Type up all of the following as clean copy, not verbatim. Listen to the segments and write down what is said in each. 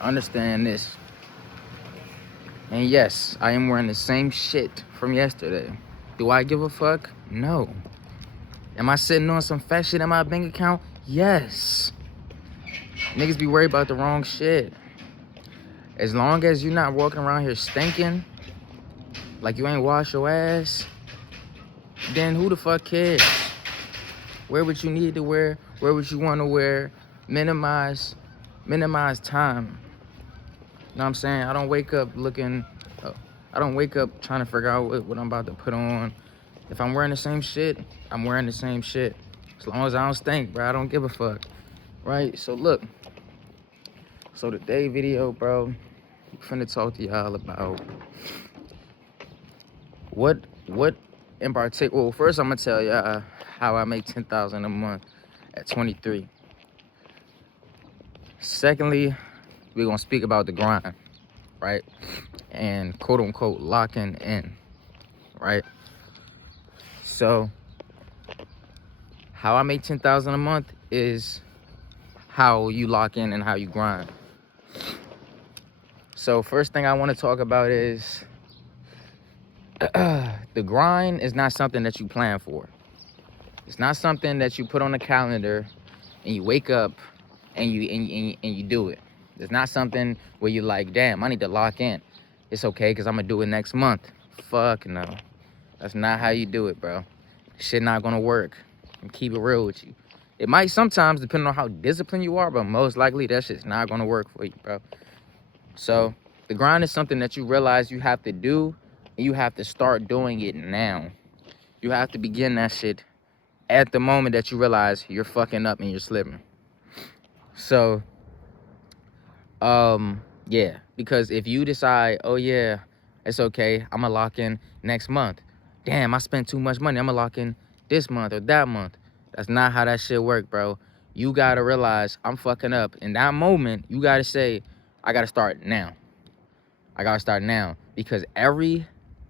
understand this. And yes, I am wearing the same shit from yesterday. Do I give a fuck? No. Am I sitting on some fat shit in my bank account? Yes. Niggas be worried about the wrong shit. As long as you're not walking around here stinking, like you ain't wash your ass, then who the fuck cares? Wear what you need to wear what you want to wear. Minimize time. You know what I'm saying? I don't wake up trying to figure out what I'm about to put on. If I'm wearing the same shit, I'm wearing the same shit. As long as I don't stink, bro, I don't give a fuck. Right? So look. So today video, bro, I'm finna talk to y'all about what in particular. Well, first I'm gonna tell y'all how I make $10,000 a month at 23. Secondly, we're gonna speak about the grind, right? And quote unquote locking in, right? So how I make $10,000 a month is how you lock in and how you grind. So first thing I want to talk about is the grind is not something that you plan for. It's not something that you put on the calendar and you wake up and you do it. It's not something where you're like, damn, I need to lock in. It's okay because I'm gonna do it next month. Fuck no. That's not how you do it, bro. Shit not gonna work. And keep it real with you. It might sometimes, depending on how disciplined you are, but most likely that shit's not gonna work for you, bro. So the grind is something that you realize you have to do, and you have to start doing it now. You have to begin that shit at the moment that you realize you're fucking up and you're slipping. So, yeah, because if you decide, oh yeah, it's okay, I'm gonna lock in next month. Damn, I spent too much money, I'm gonna lock in this month or that month. That's not how that shit work, bro. You gotta realize I'm fucking up. In that moment, you gotta say, I gotta start now. I gotta start now because every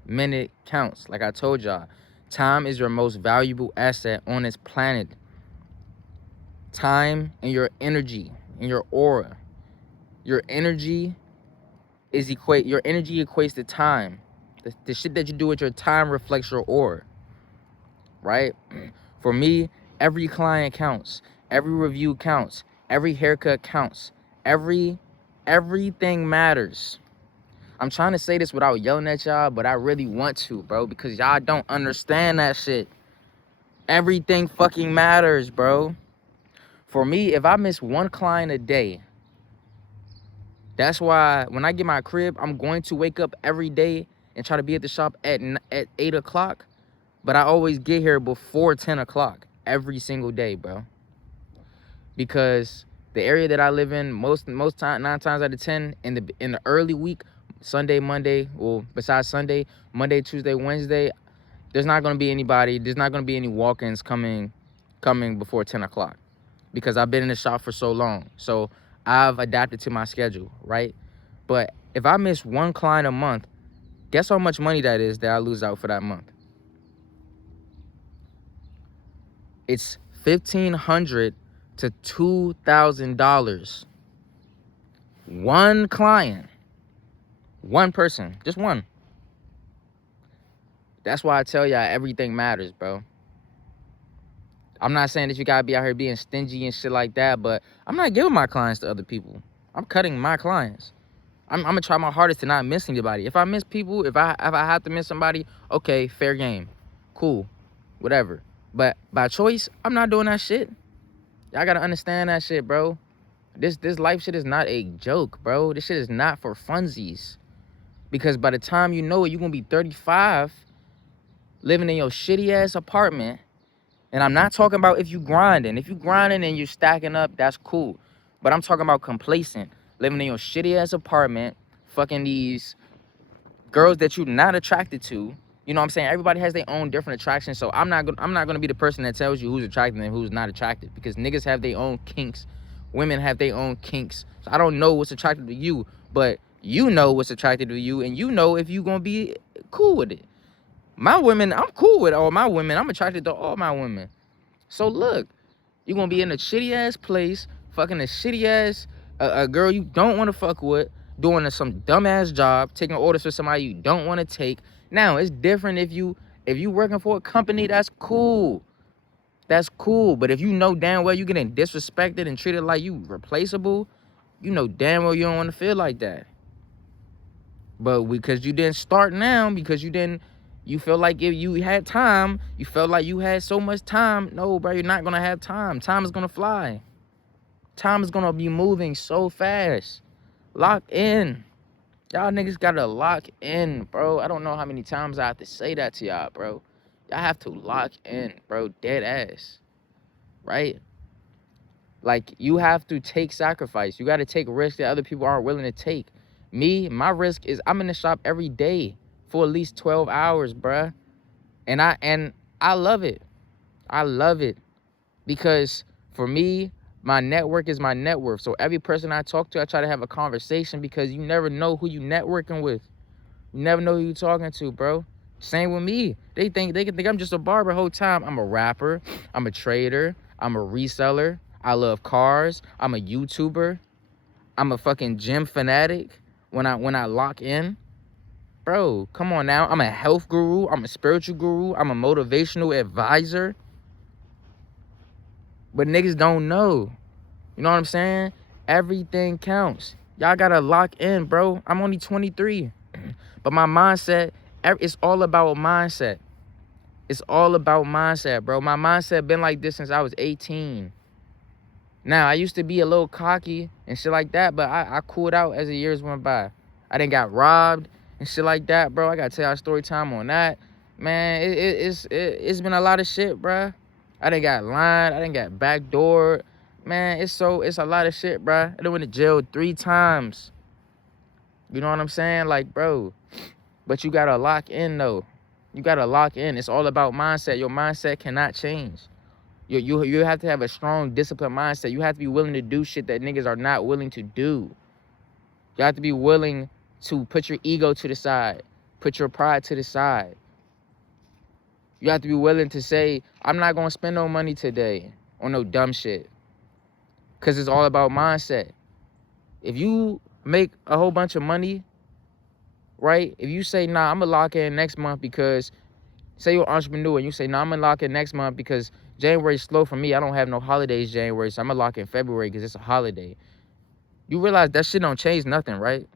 minute counts. Like I told y'all, time is your most valuable asset on this planet. Time and your energy and your aura. Your energy equates to time. The shit that you do with your time reflects your aura. Right? For me, every client counts. Every review counts. Every haircut counts. Everything matters. I'm trying to say this without yelling at y'all, but I really want to, bro, because y'all don't understand that shit. Everything fucking matters, bro. For me, if I miss one client a day, that's why when I get my crib, I'm going to wake up every day and try to be at the shop at 8 o'clock, but I always get here before 10 o'clock every single day, bro. Because the area that I live in, most time, 9 times out of 10, in the early week, Sunday, Monday, well, besides Sunday, Monday, Tuesday, Wednesday, there's not gonna be anybody. There's not gonna be any walk-ins coming before 10 o'clock, because I've been in the shop for so long. So I've adapted to my schedule, right? But if I miss one client a month, guess how much money that is that I lose out for that month? It's $1,500 to $2,000. One client. One person, just one. That's why I tell y'all everything matters, bro. I'm not saying that you gotta be out here being stingy and shit like that, but I'm not giving my clients to other people. I'm cutting my clients. I'm gonna try my hardest to not miss anybody. If I miss people, if I have to miss somebody, okay, fair game, cool, whatever. But by choice, I'm not doing that shit. Y'all gotta understand that shit, bro. This life shit is not a joke, bro. This shit is not for funsies. Because by the time you know it, you're gonna be 35, living in your shitty ass apartment. And I'm not talking about if you grinding. If you grinding and you're stacking up, that's cool. But I'm talking about complacent, living in your shitty ass apartment, fucking these girls that you're not attracted to. You know what I'm saying? Everybody has their own different attractions. So I'm not gonna be the person that tells you who's attracted and who's not attracted, because niggas have their own kinks, women have their own kinks. So I don't know what's attractive to you, but you know what's attractive to you, and you know if you gonna be cool with it. My women, I'm cool with all my women. I'm attracted to all my women. So look, you're gonna be in a shitty ass place, fucking a shitty ass A girl you don't want to fuck with, doing some dumbass job, taking orders for somebody you don't want to take. Now it's different if you working for a company. That's cool. That's cool. But if you know damn well you getting disrespected and treated like you replaceable, you know damn well you don't want to feel like that. But because you didn't start now, because you feel like if you had time, you felt like you had so much time. No, bro, you're not gonna have time. Time is gonna fly. Time is gonna be moving so fast. Lock in. Y'all niggas gotta lock in, bro. I don't know how many times I have to say that to y'all, bro. Y'all have to lock in, bro. Dead ass. Right? Like, you have to take sacrifice. You gotta take risks that other people aren't willing to take. Me, my risk is I'm in the shop every day for at least 12 hours, bruh. And I love it. I love it. Because for me, my network is my net worth. So every person I talk to, I try to have a conversation because you never know who you networking with. You never know who you talking to, bro. Same with me. They can think I'm just a barber the whole time. I'm a rapper. I'm a trader. I'm a reseller. I love cars. I'm a YouTuber. I'm a fucking gym fanatic when I lock in. Bro, come on now. I'm a health guru. I'm a spiritual guru. I'm a motivational advisor. But niggas don't know. You know what I'm saying? Everything counts. Y'all gotta lock in, bro. I'm only 23. But my mindset, it's all about mindset. It's all about mindset, bro. My mindset been like this since I was 18. Now, I used to be a little cocky and shit like that, but I cooled out as the years went by. I done got robbed and shit like that, bro. I gotta tell y'all story time on that. Man, it's been a lot of shit, bro. I done got lined. I done got backdoored. Man, it's a lot of shit, bro. I done went to jail 3 times. You know what I'm saying? Like, bro. But you gotta lock in, though. You gotta lock in. It's all about mindset. Your mindset cannot change. You have to have a strong, disciplined mindset. You have to be willing to do shit that niggas are not willing to do. You have to be willing to put your ego to the side. Put your pride to the side. You have to be willing to say, I'm not gonna spend no money today on no dumb shit. Because it's all about mindset. If you make a whole bunch of money, right? If you say, nah, I'm gonna lock in next month because, say you're an entrepreneur and you say, nah, I'm gonna lock in next month because January's slow for me. I don't have no holidays January, so I'm gonna lock in February because it's a holiday. You realize that shit don't change nothing, right?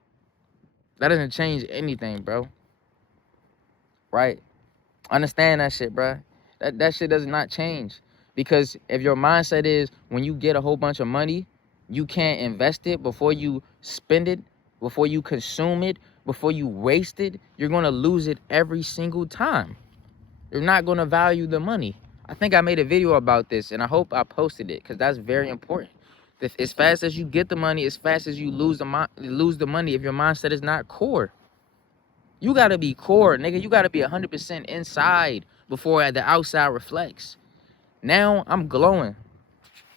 That doesn't change anything, bro. Right? Understand that shit, bro. That shit does not change. Because if your mindset is when you get a whole bunch of money, you can't invest it before you spend it, before you consume it, before you waste it, you're going to lose it every single time. You're not going to value the money. I think I made a video about this, and I hope I posted it because that's very important. As fast as you get the money, as fast as you lose the money if your mindset is not core. You got to be core, nigga. You got to be 100% inside before the outside reflects. Now I'm glowing.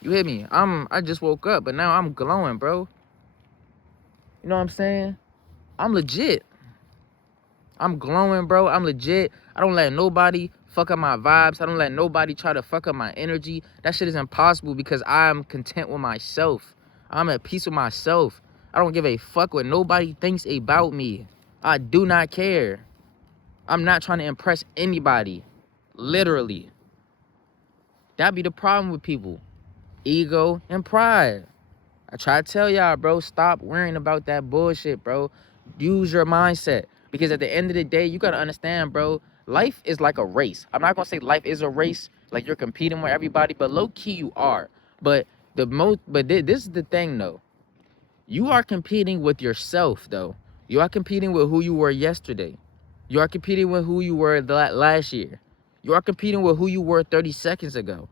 You hear me? I just woke up, but now I'm glowing, bro. You know what I'm saying? I'm legit. I'm glowing, bro. I'm legit. I don't let nobody fuck up my vibes. I don't let nobody try to fuck up my energy. That shit is impossible because I'm content with myself. I'm at peace with myself. I don't give a fuck what nobody thinks about me. I do not care. I'm not trying to impress anybody. Literally. That be the problem with people. Ego and pride. I try to tell y'all, bro, stop worrying about that bullshit, bro. Use your mindset. Because at the end of the day, you gotta understand, bro, life is like a race. I'm not gonna say life is a race, like you're competing with everybody, but low-key you are. But this is the thing, though. You are competing with yourself, though. You are competing with who you were yesterday. You are competing with who you were last year. You are competing with who you were 30 seconds ago.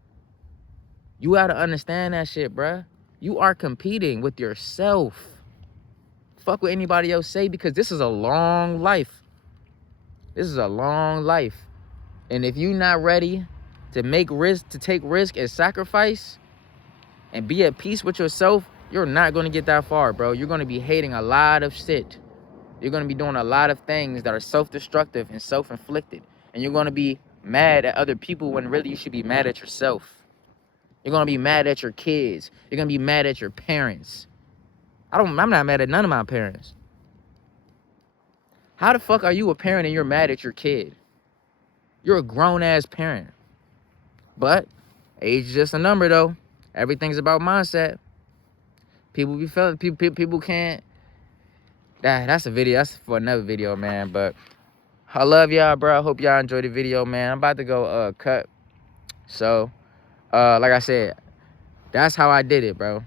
You gotta understand that shit, bruh. You are competing with yourself. Fuck what anybody else say because this is a long life. This is a long life. And if you're not ready to take risk and sacrifice and be at peace with yourself, you're not gonna get that far, bro. You're gonna be hating a lot of shit. You're gonna be doing a lot of things that are self-destructive and self-inflicted. And you're gonna be mad at other people when really you should be mad at yourself. You're gonna be mad at your kids. You're gonna be mad at your parents. I'm not mad at none of my parents. How the fuck are you a parent and you're mad at your kid? You're a grown-ass parent. But age is just a number, though. Everything's about mindset. People be feeling, people can't. That's a video. That's for another video, man. But I love y'all, bro. I hope y'all enjoyed the video, man. I'm about to go cut. So, like I said, that's how I did it, bro.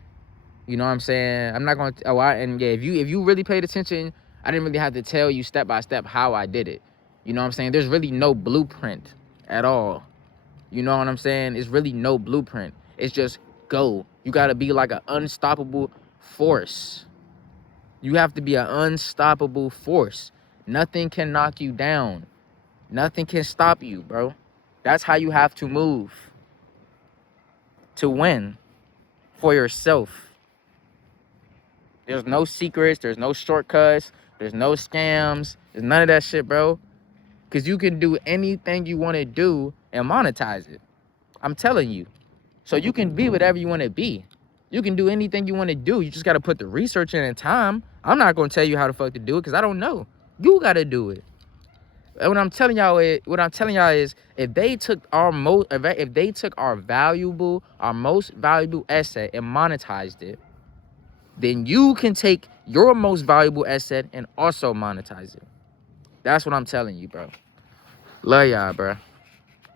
You know what I'm saying? I'm not gonna. And yeah, if you really paid attention, I didn't really have to tell you step by step how I did it. You know what I'm saying? There's really no blueprint at all. You know what I'm saying? It's really no blueprint. It's just go. You gotta be like an unstoppable force. You have to be an unstoppable force. Nothing can knock you down. Nothing can stop you, bro. That's how you have to move to win for yourself. There's no secrets. There's no shortcuts. There's no scams. There's none of that shit, bro. Because you can do anything you want to do and monetize it. I'm telling you. So you can be whatever you want to be. You can do anything you want to do. You just got to put the research in and time. I'm not going to tell you how the fuck to do it because I don't know. You got to do it. And what I'm telling y'all is if they took our most valuable asset and monetized it, then you can take your most valuable asset and also monetize it. That's what I'm telling you, bro. Love y'all, bro.